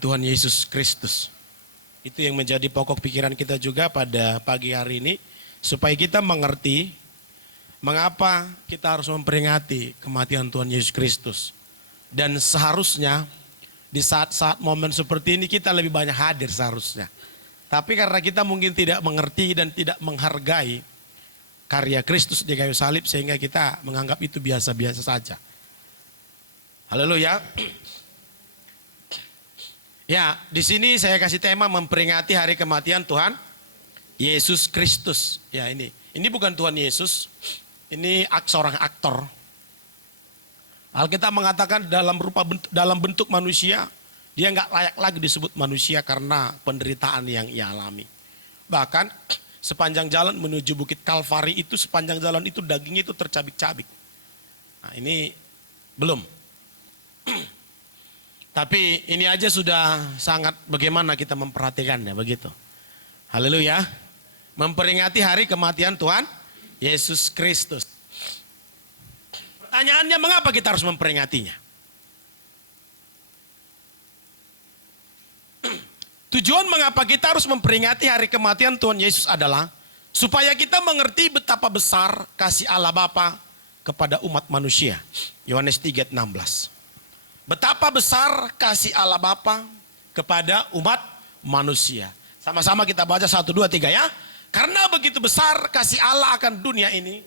Tuhan Yesus Kristus. Itu yang menjadi pokok pikiran kita juga pada pagi hari ini. Supaya kita mengerti mengapa kita harus memperingati kematian Tuhan Yesus Kristus. Dan seharusnya di saat-saat momen seperti ini kita lebih banyak hadir seharusnya. Tapi karena kita mungkin tidak mengerti dan tidak menghargai karya Kristus di kayu salib sehingga kita menganggap itu biasa-biasa saja. Haleluya. Ya, di sini saya kasih tema memperingati hari kematian Tuhan Yesus Kristus. Ya, ini bukan Tuhan Yesus, ini seorang aktor. Alkitab mengatakan dalam bentuk manusia, dia nggak layak lagi disebut manusia karena penderitaan yang ia alami. Bahkan sepanjang jalan menuju Bukit Kalvari itu, sepanjang jalan itu dagingnya itu tercabik-cabik. Nah, ini belum. Tapi ini aja sudah sangat bagaimana kita memperhatikannya begitu. Haleluya. Memperingati hari kematian Tuhan Yesus Kristus. Pertanyaannya mengapa kita harus memperingatinya? Tujuan mengapa kita harus memperingati hari kematian Tuhan Yesus adalah supaya kita mengerti betapa besar kasih Allah Bapa kepada umat manusia. Yohanes 3:16. Betapa besar kasih Allah Bapa kepada umat manusia. Sama-sama kita baca 1, 2, 3 ya. Karena begitu besar kasih Allah akan dunia ini,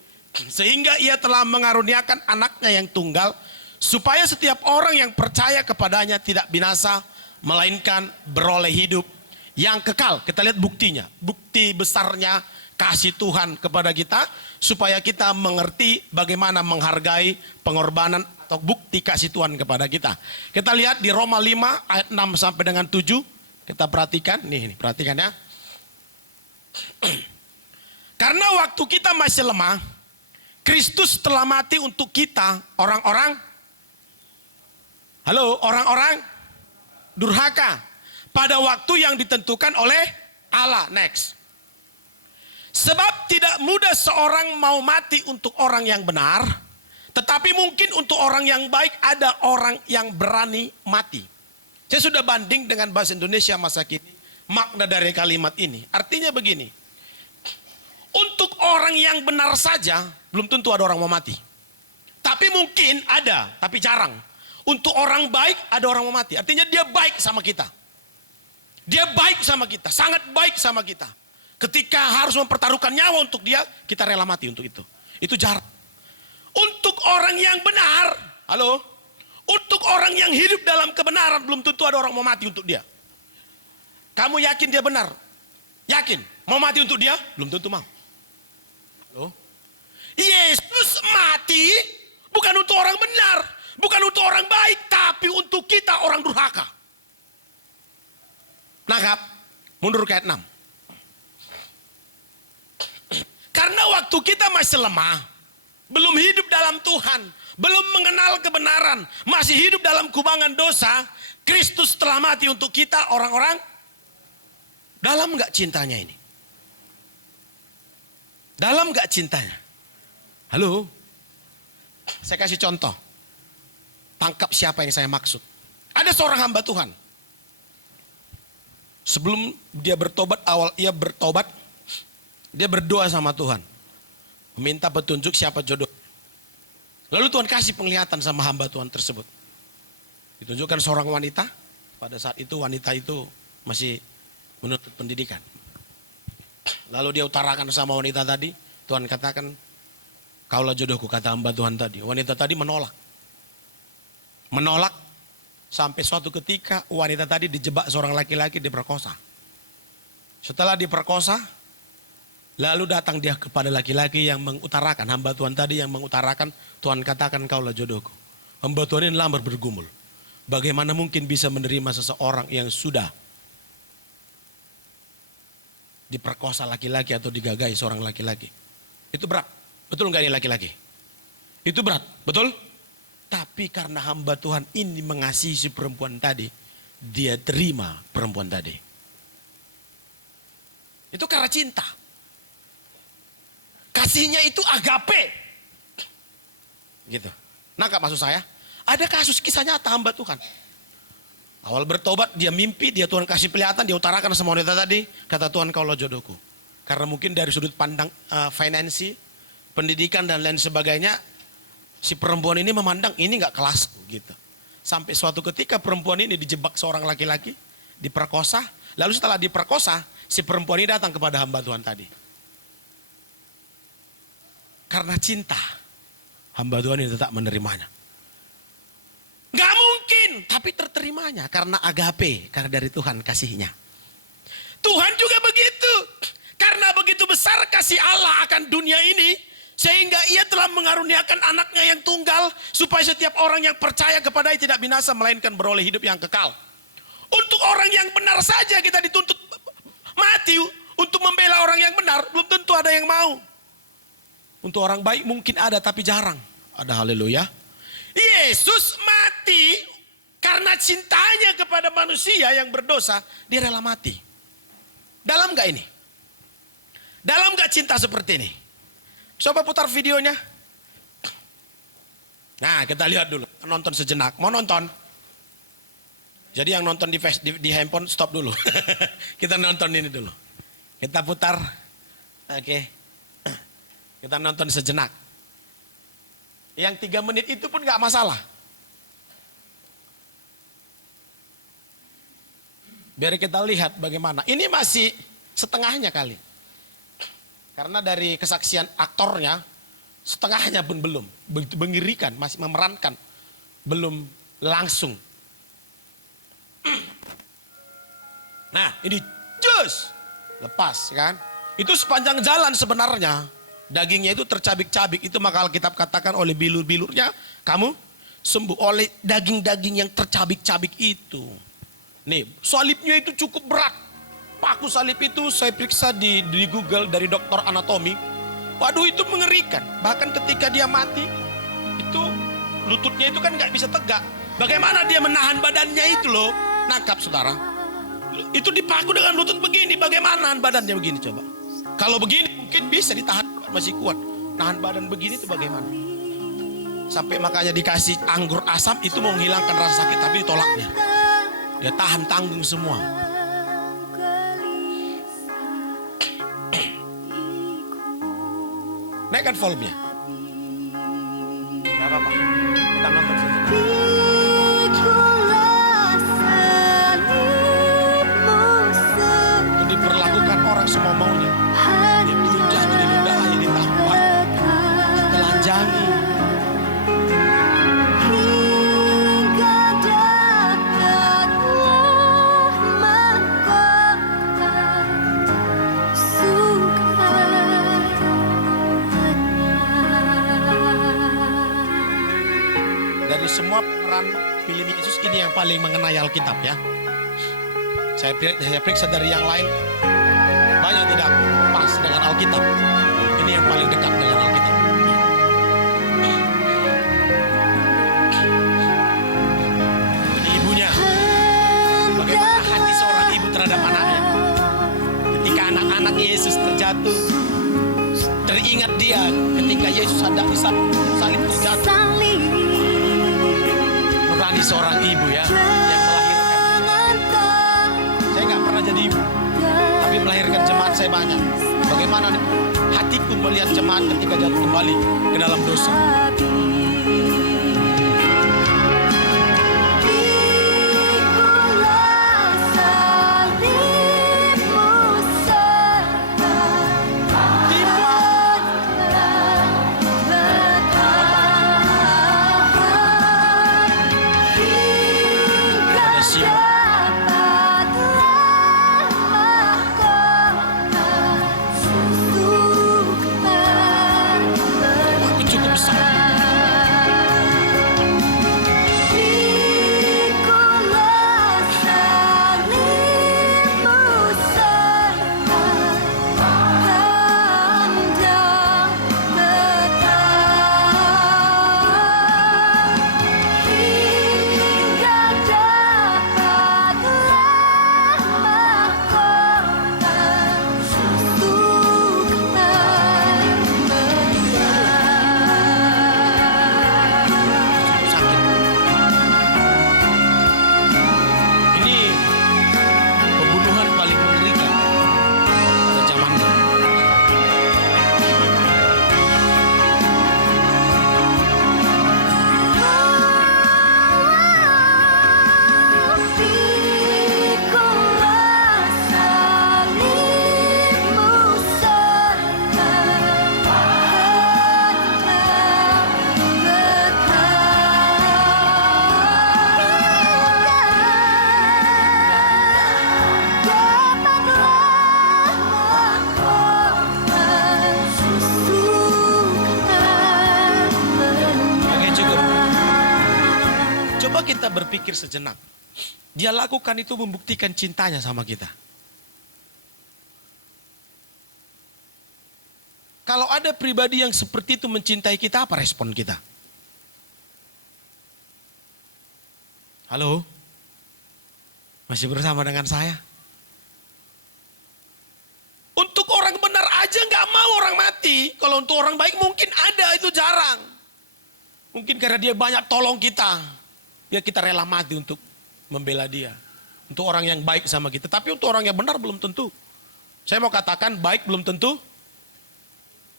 sehingga ia telah mengaruniakan anaknya yang tunggal, supaya setiap orang yang percaya kepadanya tidak binasa, melainkan beroleh hidup yang kekal. Kita lihat buktinya, bukti besarnya kasih Tuhan kepada kita, supaya kita mengerti bagaimana menghargai pengorbanan atau bukti kasih Tuhan kepada kita. Kita lihat di Roma 5 ayat 6 sampai dengan 7. Kita perhatikan, nih perhatikan ya. Karena waktu kita masih lemah, Kristus telah mati untuk kita orang-orang durhaka pada waktu yang ditentukan oleh Allah. Next. Sebab tidak mudah seorang mau mati untuk orang yang benar, tetapi mungkin untuk orang yang baik ada orang yang berani mati. Saya sudah banding dengan bahasa Indonesia masa kini, makna dari kalimat ini. Artinya begini, untuk orang yang benar saja, belum tentu ada orang mau mati. Tapi mungkin ada, tapi jarang. Untuk orang baik, ada orang mau mati. Artinya dia baik sama kita. Dia baik sama kita, sangat baik sama kita. Ketika harus mempertaruhkan nyawa untuk dia, kita rela mati untuk itu. Itu jarang. Untuk orang yang benar, untuk orang yang hidup dalam kebenaran, belum tentu ada orang mau mati untuk dia. Kamu yakin dia benar? Yakin? Mau mati untuk dia? Belum tentu mau. Yesus mati bukan untuk orang benar, bukan untuk orang baik, tapi untuk kita orang durhaka. Nangkap? Mundur ke ayat 6. Karena waktu kita masih lemah, belum hidup dalam Tuhan, belum mengenal kebenaran, masih hidup dalam kubangan dosa, Kristus telah mati untuk kita orang-orang. Dalam gak cintanya ini? Dalam gak cintanya? Halo? Saya kasih contoh. Tangkap siapa yang saya maksud. Ada seorang hamba Tuhan. Sebelum dia bertobat, dia berdoa sama Tuhan. Meminta petunjuk siapa jodoh. Lalu Tuhan kasih penglihatan sama hamba Tuhan tersebut. Ditunjukkan seorang wanita. Pada saat itu wanita itu masih menuntut pendidikan. Lalu dia utarakan sama wanita tadi. Tuhan katakan, kaulah jodohku, kata hamba Tuhan tadi. Wanita tadi menolak. Menolak sampai suatu ketika wanita tadi dijebak seorang laki-laki, diperkosa. Setelah diperkosa, lalu datang dia kepada laki-laki yang mengutarakan, hamba Tuhan tadi yang mengutarakan, Tuhan katakan kaulah jodohku. Hamba Tuhan ini lambat bergumul. Bagaimana mungkin bisa menerima seseorang yang sudah diperkosa laki-laki atau digagai seorang laki-laki. Itu berat. Betul enggak ini laki-laki? Itu berat, betul? Tapi karena hamba Tuhan ini mengasihi si perempuan tadi, dia terima perempuan tadi. Itu karena cinta. Kasihnya itu agape. Gitu. Nangkap maksud saya? Ada kasus kisah nyata hamba Tuhan. Awal bertobat, dia mimpi, dia Tuhan kasih penglihatan, dia utarakan sama wanita tadi. Kata Tuhan, kaulah jodohku. Karena mungkin dari sudut pandang finansi, pendidikan dan lain sebagainya, si perempuan ini memandang ini gak kelasku gitu. Sampai suatu ketika perempuan ini dijebak seorang laki-laki, diperkosa. Lalu setelah diperkosa, si perempuan ini datang kepada hamba Tuhan tadi. Karena cinta, hamba Tuhan ini tetap menerimanya. Gak mungkin, tapi terterimanya karena agape, karena dari Tuhan kasihnya. Tuhan juga begitu. Karena begitu besar kasih Allah akan dunia ini, sehingga ia telah mengaruniakan anaknya yang tunggal, supaya setiap orang yang percaya kepada-Nya tidak binasa, melainkan beroleh hidup yang kekal. Untuk orang yang benar saja kita dituntut mati, untuk membela orang yang benar, belum tentu ada yang mau. Untuk orang baik mungkin ada, tapi jarang. Ada, haleluya. Yesus mati karena cintanya kepada manusia yang berdosa, dia rela mati. Dalam gak ini? Dalam gak cinta seperti ini? Coba putar videonya. Nah, kita lihat dulu. Nonton sejenak. Mau nonton? Jadi yang nonton di handphone stop dulu. Kita nonton ini dulu. Kita putar. Oke. Kita nonton sejenak. Yang 3 menit itu pun gak masalah. Biar kita lihat bagaimana. Ini masih setengahnya kali. Karena dari kesaksian aktornya, setengahnya pun belum. Begitu mengerikan, masih memerankan. Belum langsung. Nah, ini cus. Lepas kan. Itu sepanjang jalan sebenarnya. Dagingnya itu tercabik-cabik. Itu maka Alkitab katakan oleh bilur-bilurnya, kamu sembuh oleh daging-daging yang tercabik-cabik itu. Nih, salibnya itu cukup berat. Paku salib itu saya periksa di Google dari dokter anatomi. Waduh, itu mengerikan. Bahkan ketika dia mati, itu lututnya itu kan gak bisa tegak. Bagaimana dia menahan badannya itu loh. Nangkap saudara. Itu dipaku dengan lutut begini. Bagaimana badannya begini coba. Kalau begini mungkin bisa ditahan, masih kuat. Nahan badan begini itu bagaimana. Sampai makanya dikasih anggur asam itu mau menghilangkan rasa sakit, tapi ditolaknya. Dia tahan tanggung semua. Naikkan volumenya. Gak apa-apa. Kita nonton saja. Itu diperlakukan orang semua maunya. Ditunjangi, diludahi, ditampar, ditelanjangi. Dari semua peran film Yesus ini yang paling mengenai Alkitab ya. Saya periksa dari yang lain, banyak tidak pas dengan Alkitab. Ini yang paling dekat dengan Alkitab. Ini ibunya. Bagaimana hati seorang ibu terhadap anaknya. Ketika anak-anak Yesus terjatuh, teringat dia ketika Yesus ada di salib terjatuh. Nurani seorang ibu ya, yang melahirkan. Saya nggak pernah jadi ibu, tapi melahirkan jemaat saya banyak. Bagaimana hatiku melihat jemaat ketika jatuh kembali ke dalam dosa. berpikir sejenak. Dia lakukan itu membuktikan cintanya sama kita. Kalau ada pribadi yang seperti itu mencintai kita, apa respon kita? Halo? Masih bersama dengan saya? Untuk orang benar aja nggak mau orang mati. Kalau untuk orang baik mungkin ada, itu jarang. Mungkin karena dia banyak tolong kita. Ya kita rela mati untuk membela dia. Untuk orang yang baik sama kita. Tapi untuk orang yang benar belum tentu. Saya mau katakan baik belum tentu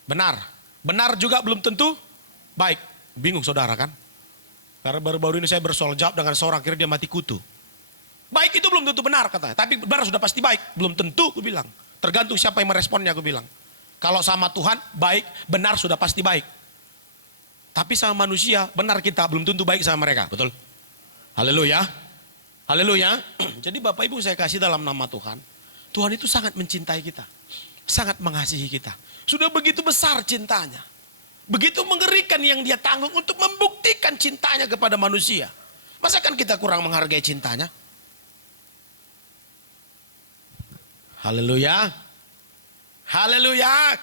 benar. Benar juga belum tentu baik. Bingung saudara kan? Karena baru-baru ini saya bersoal jawab dengan seorang, akhirnya dia mati kutu. Baik itu belum tentu benar katanya. Tapi benar sudah pasti baik. Belum tentu aku bilang. Tergantung siapa yang meresponnya aku bilang. Kalau sama Tuhan baik, benar sudah pasti baik. Tapi sama manusia, benar kita belum tentu baik sama mereka. Betul? Haleluya. Haleluya. Jadi Bapak Ibu saya kasih dalam nama Tuhan. Tuhan itu sangat mencintai kita. Sangat mengasihi kita. Sudah begitu besar cintanya. Begitu mengerikan yang dia tanggung untuk membuktikan cintanya kepada manusia. Masa kan kita kurang menghargai cintanya? Haleluya. Haleluya.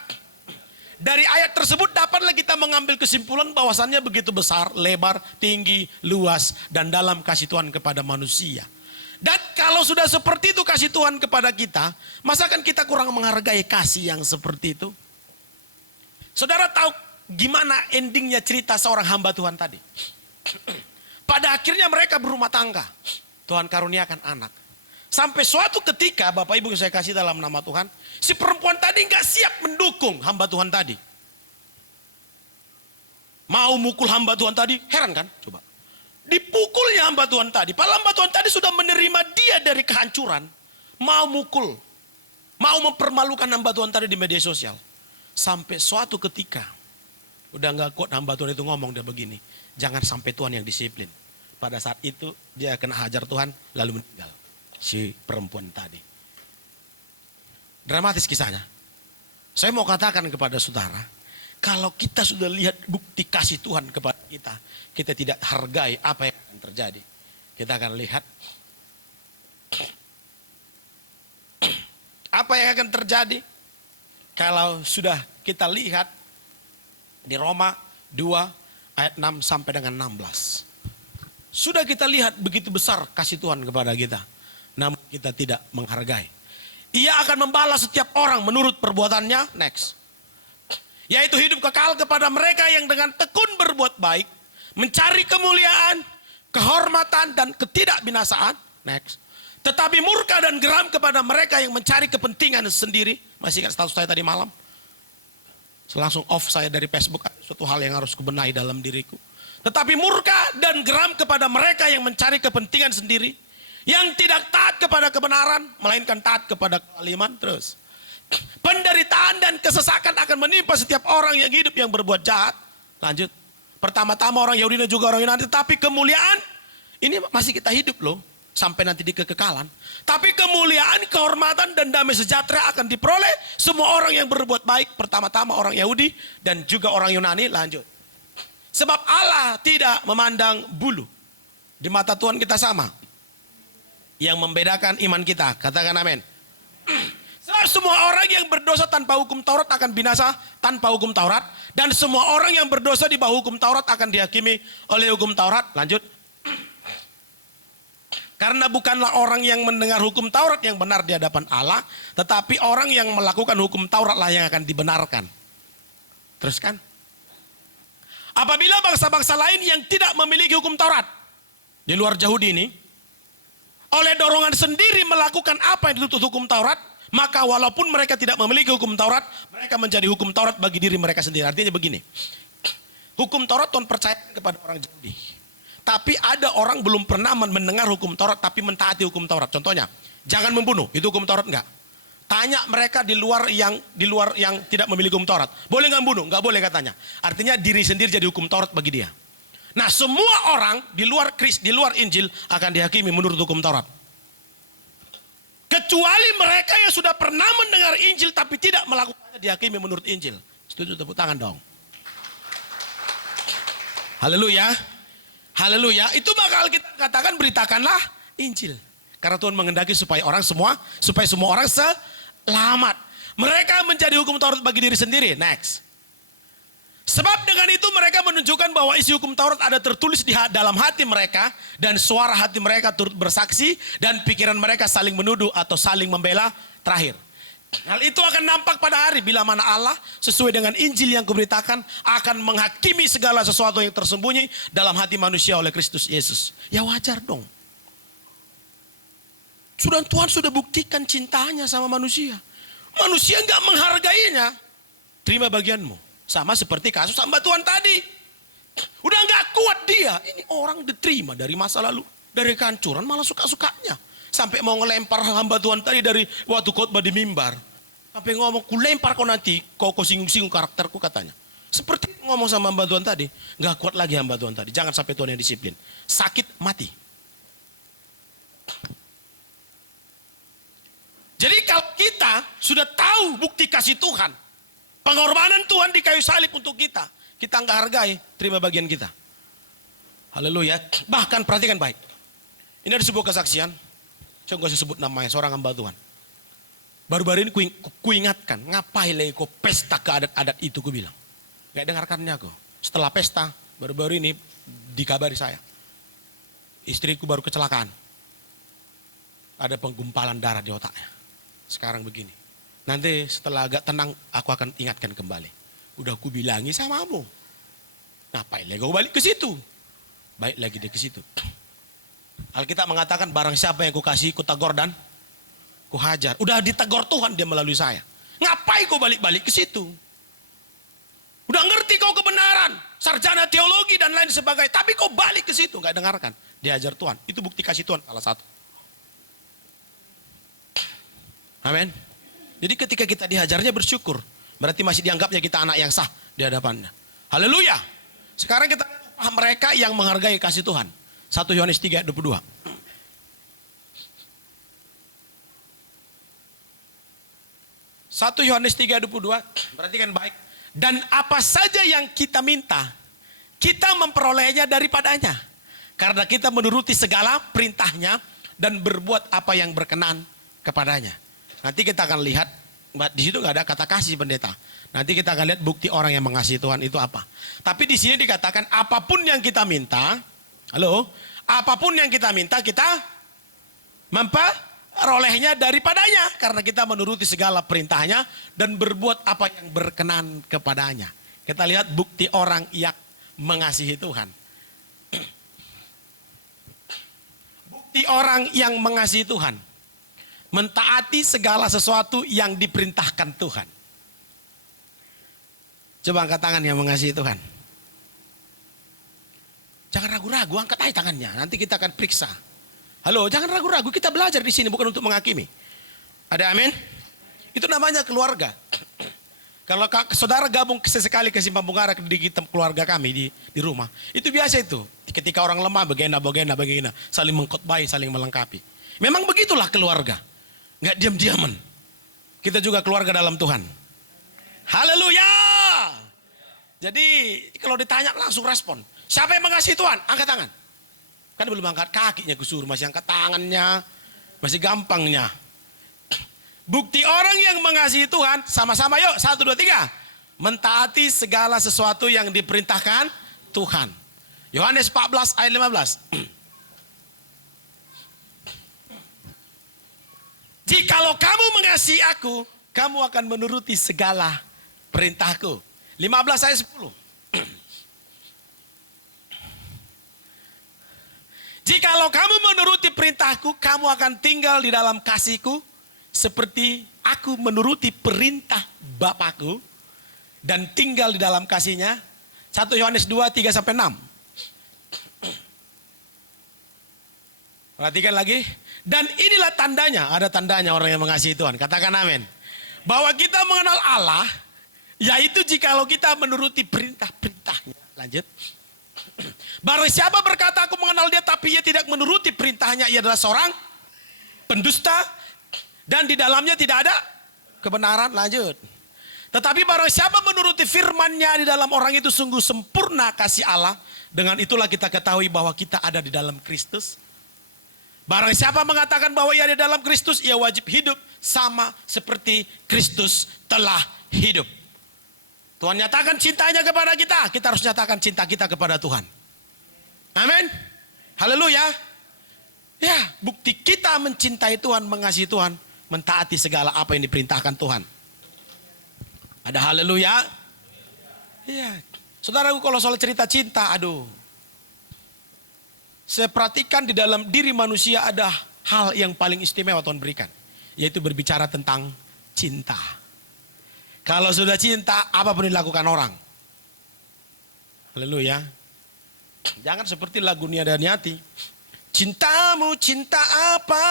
Dari ayat tersebut dapatlah kita mengambil kesimpulan bahwasannya begitu besar, lebar, tinggi, luas, dan dalam kasih Tuhan kepada manusia. Dan kalau sudah seperti itu kasih Tuhan kepada kita, masa kan kita kurang menghargai kasih yang seperti itu? Saudara tahu gimana endingnya cerita seorang hamba Tuhan tadi? Pada akhirnya mereka berumah tangga. Tuhan karuniakan anak. Sampai suatu ketika Bapak Ibu saya kasih dalam nama Tuhan, si perempuan tadi nggak siap mendukung hamba Tuhan tadi. Mau mukul hamba Tuhan tadi, heran kan? Coba. Dipukulnya hamba Tuhan tadi. Padahal hamba Tuhan tadi sudah menerima dia dari kehancuran. Mau mukul. Mau mempermalukan hamba Tuhan tadi di media sosial. Sampai suatu ketika, udah nggak kuat hamba Tuhan itu ngomong dia begini. Jangan sampai Tuhan yang disiplin. Pada saat itu dia kena hajar Tuhan lalu meninggal. Si perempuan tadi. Dramatis kisahnya. Saya mau katakan kepada saudara, kalau kita sudah lihat bukti kasih Tuhan kepada kita, kita tidak hargai apa yang akan terjadi. Kita akan lihat apa yang akan terjadi kalau sudah kita lihat di Roma 2 ayat 6 sampai dengan 16. Sudah kita lihat begitu besar kasih Tuhan kepada kita. Namun kita tidak menghargai. Ia akan membalas setiap orang menurut perbuatannya. Next. Yaitu hidup kekal kepada mereka yang dengan tekun berbuat baik. Mencari kemuliaan, kehormatan dan ketidakbinasaan. Next. Tetapi murka dan geram kepada mereka yang mencari kepentingan sendiri. Masih ingat status saya tadi malam? Langsung off saya dari Facebook. Suatu hal yang harus kubenahi dalam diriku. Tetapi murka dan geram kepada mereka yang mencari kepentingan sendiri. Yang tidak taat kepada kebenaran, melainkan taat kepada kezaliman. Terus. Penderitaan dan kesesakan akan menimpa setiap orang yang hidup yang berbuat jahat. Lanjut. Pertama-tama orang Yahudi dan juga orang Yunani. Tapi kemuliaan, ini masih kita hidup loh. Sampai nanti di kekekalan. Tapi kemuliaan, kehormatan dan damai sejahtera akan diperoleh semua orang yang berbuat baik. Pertama-tama orang Yahudi dan juga orang Yunani. Lanjut. Sebab Allah tidak memandang bulu. Di mata Tuhan kita sama. Yang membedakan iman kita. Katakan amin. Sebab semua orang yang berdosa tanpa hukum Taurat akan binasa tanpa hukum Taurat. Dan semua orang yang berdosa di bawah hukum Taurat akan dihakimi oleh hukum Taurat. Lanjut. Karena bukanlah orang yang mendengar hukum Taurat yang benar di hadapan Allah. Tetapi orang yang melakukan hukum Taurat lah yang akan dibenarkan. Teruskan. Apabila bangsa-bangsa lain yang tidak memiliki hukum Taurat. Di luar Yahudi ini. Oleh dorongan sendiri melakukan apa yang dituntut hukum Taurat, maka walaupun mereka tidak memiliki hukum Taurat, mereka menjadi hukum Taurat bagi diri mereka sendiri. Artinya begini, hukum Taurat Tuhan percaya kepada orang Yahudi. Tapi ada orang belum pernah mendengar hukum Taurat, tapi mentaati hukum Taurat. Contohnya, jangan membunuh, itu hukum Taurat enggak? Tanya mereka di luar yang tidak memiliki hukum Taurat. Boleh nggak membunuh? Nggak boleh katanya. Artinya diri sendiri jadi hukum Taurat bagi dia. Nah semua orang di luar Injil akan dihakimi menurut hukum Taurat. Kecuali mereka yang sudah pernah mendengar Injil tapi tidak melakukannya dihakimi menurut Injil. Setuju, tepuk tangan dong. Haleluya. Haleluya. Itu maka kita katakan beritakanlah Injil. Karena Tuhan menghendaki supaya semua orang selamat. Mereka menjadi hukum Taurat bagi diri sendiri. Next. Sebab dengan itu mereka menunjukkan bahwa isi hukum Taurat ada tertulis di dalam hati mereka. Dan suara hati mereka turut bersaksi. Dan pikiran mereka saling menuduh atau saling membela. Terakhir. Hal itu akan nampak pada hari bila mana Allah sesuai dengan Injil yang kuberitakan akan menghakimi segala sesuatu yang tersembunyi dalam hati manusia oleh Kristus Yesus. Ya wajar dong. Tuhan sudah buktikan cintanya sama manusia. Manusia nggak menghargainya. Terima bagianmu. Sama seperti kasus hamba Tuhan tadi. Udah nggak kuat dia. Ini orang diterima dari masa lalu. Dari kehancuran malah suka-sukanya. Sampai mau ngelempar hamba Tuhan tadi dari waktu khotbah di mimbar. Sampai ngomong, ku lempar kau nanti. Kau singgung-singgung karakterku katanya. Seperti ngomong sama hamba Tuhan tadi. Nggak kuat lagi hamba Tuhan tadi. Jangan sampai Tuhan yang disiplin. Sakit mati. Jadi kalau kita sudah tahu bukti kasih Tuhan, pengorbanan Tuhan di kayu salib untuk kita nggak hargai, terima bagian kita. Haleluya. Bahkan perhatikan baik. Ini ada sebuah kesaksian, saya nggak usah sebut namanya, seorang hamba Tuhan. Baru-baru ini ku ingatkan, ngapain lagi kau pesta ke adat-adat itu, ku bilang. Nggak dengarkannya kok. Setelah pesta, baru-baru ini dikabari saya. Istriku baru kecelakaan. Ada penggumpalan darah di otaknya. Sekarang begini. Nanti setelah agak tenang, aku akan ingatkan kembali. Udah aku bilangi samamu. Ngapain lagi kau balik ke situ? Baik lagi dia ke situ. Alkitab mengatakan barang siapa yang ku kasih, ku tegur dan ku hajar. Udah ditegur Tuhan dia melalui saya. Ngapain kau balik-balik ke situ? Udah ngerti kau kebenaran. Sarjana teologi dan lain sebagainya. Tapi kau balik ke situ. Nggak dengarkan. Diajar Tuhan. Itu bukti kasih Tuhan salah satu. Amin. Jadi ketika kita dihajarnya bersyukur. Berarti masih dianggapnya kita anak yang sah di hadapannya. Haleluya. Sekarang kita paham mereka yang menghargai kasih Tuhan. 1 Yohanes 3 ayat 22. 1 Yohanes 3 ayat 22. Perhatikan baik. Dan apa saja yang kita minta, kita memperolehnya daripadanya. Karena kita menuruti segala perintahnya dan berbuat apa yang berkenan kepadanya. Nanti kita akan lihat, di situ nggak ada kata kasih pendeta. Nanti kita akan lihat bukti orang yang mengasihi Tuhan itu apa. Tapi di sini dikatakan apapun yang kita minta, apapun yang kita minta kita memperolehnya daripadanya. Karena kita menuruti segala perintahnya dan berbuat apa yang berkenan kepadanya. Kita lihat bukti orang yang mengasihi Tuhan. Bukti orang yang mengasihi Tuhan. Mentaati segala sesuatu yang diperintahkan Tuhan. Coba angkat tangan yang mengasihi Tuhan. Jangan ragu-ragu, angkat aja tangannya. Nanti kita akan periksa. Halo, jangan ragu-ragu. Kita belajar di sini bukan untuk menghakimi. Ada amin? Itu namanya keluarga. Kalau saudara gabung sesekali ke Simpang Bungara di keluarga kami di rumah. Itu biasa itu. Ketika orang lemah, begina. Saling mengkhotbahi, saling melengkapi. Memang begitulah keluarga. Nggak diam-diaman. Kita juga keluarga dalam Tuhan. Haleluya. Jadi kalau ditanya langsung respon. Siapa yang mengasihi Tuhan? Angkat tangan. Kan belum angkat kakinya kusuruh. Masih angkat tangannya. Masih gampangnya. Bukti orang yang mengasihi Tuhan. Sama-sama yuk. 1, 2, 3. Mentaati segala sesuatu yang diperintahkan Tuhan. Yohanes 14 ayat 15. Jikalau kamu mengasihi aku, kamu akan menuruti segala perintahku. 15 ayat 10. Jikalau kamu menuruti perintahku, kamu akan tinggal di dalam kasihku, seperti aku menuruti perintah Bapakku, dan tinggal di dalam kasihnya. 1 Yohanes 2, 3-6. Perhatikan lagi. Dan inilah tandanya, ada tandanya orang yang mengasihi Tuhan. Katakan amin. Bahwa kita mengenal Allah, yaitu jikalau kita menuruti perintah-perintahnya. Lanjut. Barang siapa berkata aku mengenal dia tapi ia tidak menuruti perintahnya, ia adalah seorang pendusta dan di dalamnya tidak ada kebenaran. Lanjut. Tetapi barang siapa menuruti firman-Nya, di dalam orang itu sungguh sempurna kasih Allah Dengan itulah kita ketahui bahwa kita ada di dalam Kristus. Barang siapa mengatakan bahwa ia ada di dalam Kristus, ia wajib hidup sama seperti Kristus telah hidup. Tuhan nyatakan cintanya kepada kita harus nyatakan cinta kita kepada Tuhan. Amin. Haleluya. Ya, bukti kita mencintai Tuhan, mengasihi Tuhan, mentaati segala apa yang diperintahkan Tuhan. Ada haleluya. Iya. Saudaraku, kalau soal cerita cinta, aduh. Saya perhatikan di dalam diri manusia ada hal yang paling istimewa Tuhan berikan. Yaitu berbicara tentang cinta. Kalau sudah cinta, apapun dilakukan orang. Haleluya. Jangan seperti lagu Niada Niati. Cintamu cinta apa?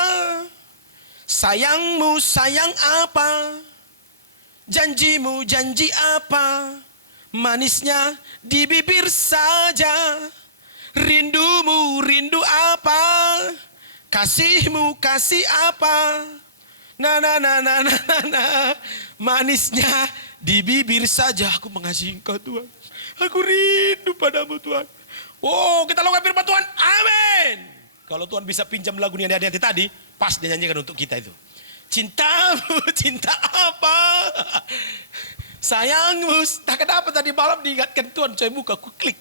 Sayangmu sayang apa? Janjimu janji apa? Manisnya di bibir saja. Rindumu rindu apa? Kasihmu kasih apa? Manisnya di bibir saja. Aku mengasihi Engkau Tuhan. Aku rindu padamu Tuhan. Oh, kita lakukan firman Tuhan. Amin. Kalau Tuhan bisa pinjam lagu Niada Niati tadi, pas dia nyanyikan untuk kita itu. Cintamu, cinta apa? Sayangmu, tak kenapa tadi malam diingatkan Tuhan. Saya buka, aku klik.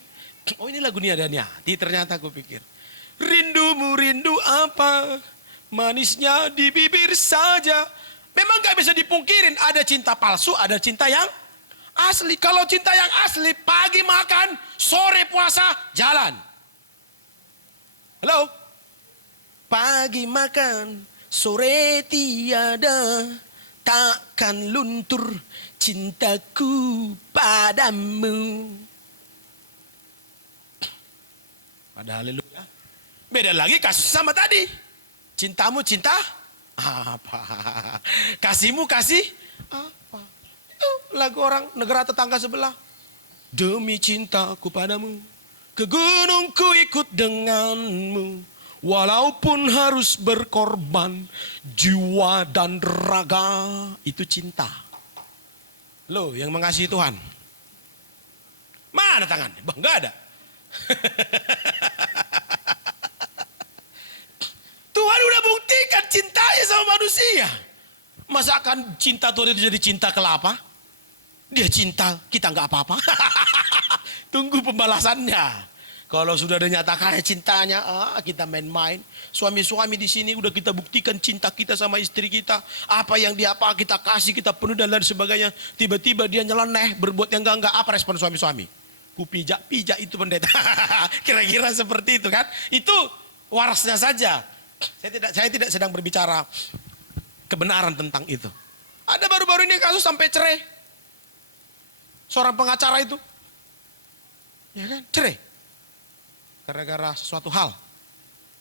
Oh, ini lagu Niada Niati, ternyata aku pikir. Rindumu rindu apa? Manisnya di bibir saja. Memang gak bisa dipungkirin, ada cinta palsu, ada cinta yang asli. Kalau cinta yang asli, pagi makan, sore puasa, jalan. Halo? Pagi makan, sore tiada, takkan luntur cintaku padamu. Pada haleluya. Beda lagi kasus sama tadi. Cintamu cinta apa? Kasihmu kasih apa? Itu lagu orang negara tetangga sebelah. Demi cintaku padamu, ke gunung ku ikut denganmu. Walaupun harus berkorban jiwa dan raga, itu cinta. Loh, yang mengasihi Tuhan. Mana tangan? Bah, enggak ada. Tuhan udah buktikan cintanya sama manusia. Masa akan cinta Tuhan itu jadi cinta kelapa? Dia cinta, kita enggak apa-apa. Tunggu pembalasannya. Kalau sudah dinyatakan cintanya, kita main-main. Suami-suami di sini udah kita buktikan cinta kita sama istri kita. Apa yang dia apa kita kasih, kita penuh dan lain sebagainya. Tiba-tiba dia nyeleneh, berbuat yang enggak-enggak. Apa respon suami-suami? Ku pijak-pijak itu pendeta. Kira-kira seperti itu kan? Itu warasnya saja. Saya tidak sedang berbicara kebenaran tentang itu. Ada baru-baru ini kasus sampai cerai. Seorang pengacara itu. Ya kan? Cerai. Gara-gara sesuatu hal.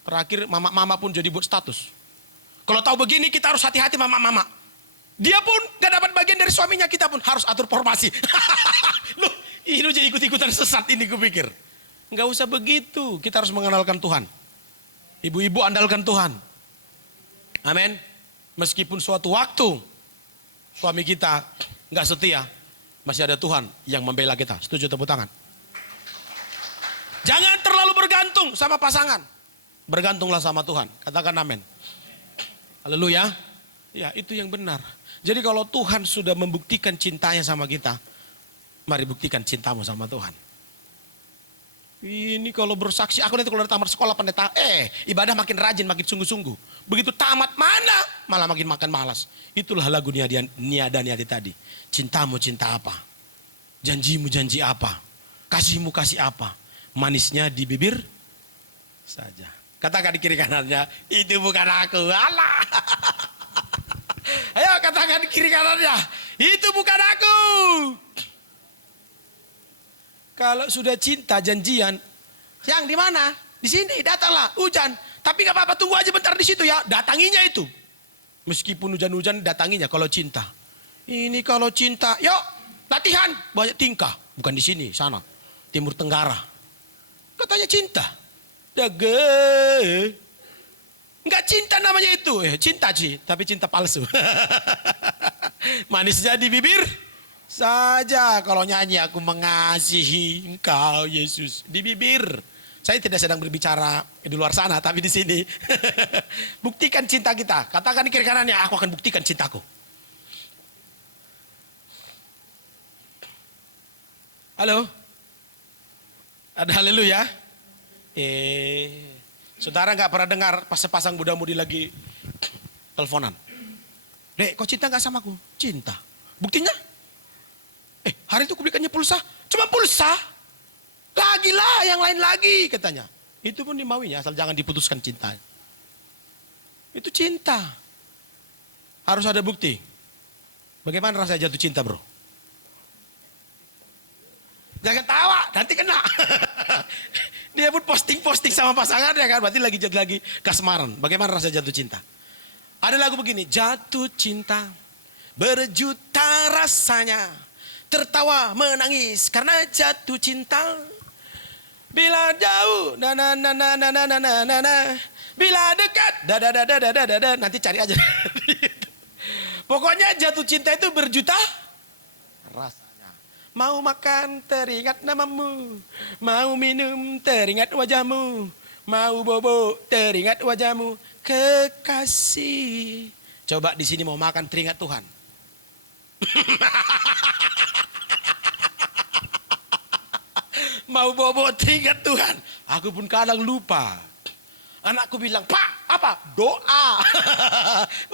Terakhir mama-mama pun jadi buat status. Kalau tahu begini kita harus hati-hati mama-mama. Dia pun gak dapat bagian dari suaminya, kita pun harus atur formasi. Loh, ini jadi ikut-ikutan sesat ini kupikir. Gak usah begitu, kita harus mengandalkan Tuhan. Ibu-ibu andalkan Tuhan. Amin. Meskipun suatu waktu suami kita gak setia, masih ada Tuhan yang membela kita. Setuju, tepuk tangan. Jangan terlalu bergantung sama pasangan. Bergantunglah sama Tuhan. Katakan amin. Haleluya. Ya, itu yang benar. Jadi kalau Tuhan sudah membuktikan cintanya sama kita, mari buktikan cintamu sama Tuhan. Ini kalau bersaksi, aku nanti kalau dari tamat sekolah pendeta, ibadah makin rajin, makin sungguh-sungguh. Begitu tamat mana, malah makin makan malas. Itulah lagu Niada Niati tadi. Cintamu cinta apa? Janjimu janji apa? Kasihmu kasih apa? Manisnya di bibir saja. Katakan di kiri kanannya, itu bukan aku. Alah. Ayo katakan di kiri kanannya, itu bukan aku. Kalau sudah cinta janjian, yang di mana? Di sini, datanglah, hujan. Tapi gak apa-apa, tunggu aja bentar di situ ya. Datanginya itu. Meskipun hujan-hujan datanginya kalau cinta. Ini kalau cinta, yuk latihan. Banyak tingkah. Bukan di sini, sana. Timur Tenggara. Katanya cinta. Dage. Enggak cinta namanya itu. Cinta sih, tapi cinta palsu. Manisnya di bibir saja kalau nyanyi aku mengasihi engkau Yesus di bibir. Saya tidak sedang berbicara di luar sana tapi di sini. Buktikan cinta kita. Katakan di kiri kanannya, aku akan buktikan cintaku. Halo? Ada haleluya? Saudara nggak pernah dengar pas sepasang muda-mudi lagi teleponan. Dek, kau cinta nggak sama aku? Cinta. Buktinya? Hari itu kubelikannya pulsa. Cuma pulsa. Lagi lah, yang lain lagi katanya. Itu pun dimauinya, asal jangan diputuskan cinta. Itu cinta. Harus ada bukti. Bagaimana rasa jatuh cinta, bro? Jangan tawa, nanti kena. Dia pun posting-posting sama pasangannya kan, berarti lagi kasmaran. Bagaimana rasa jatuh cinta? Ada lagu begini, jatuh cinta, berjuta rasanya, tertawa menangis karena jatuh cinta. Bila jauh, bila dekat, nanti cari aja. Pokoknya jatuh cinta itu berjuta rasanya. Mau makan teringat namamu, mau minum teringat wajahmu, mau bobo teringat wajahmu, kekasih. Coba di sini mau makan teringat Tuhan. Mau bobo teringat Tuhan. Aku pun kadang lupa. Anakku bilang, Pak, apa? Doa.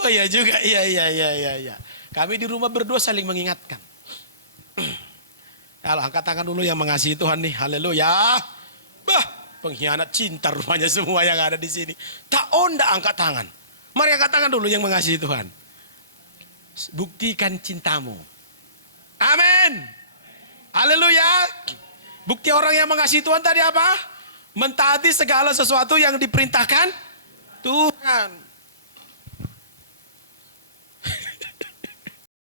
Oh iya juga, iya. Kami di rumah berdua saling mengingatkan. Kalau angkat tangan dulu yang mengasihi Tuhan nih, haleluya. Bah, pengkhianat cinta rupanya semua yang ada di sini. Tak onda angkat tangan. Mari angkat tangan dulu yang mengasihi Tuhan. Buktikan cintamu. Amin. Haleluya. Bukti orang yang mengasihi Tuhan tadi apa? Mentaati segala sesuatu yang diperintahkan Tuhan.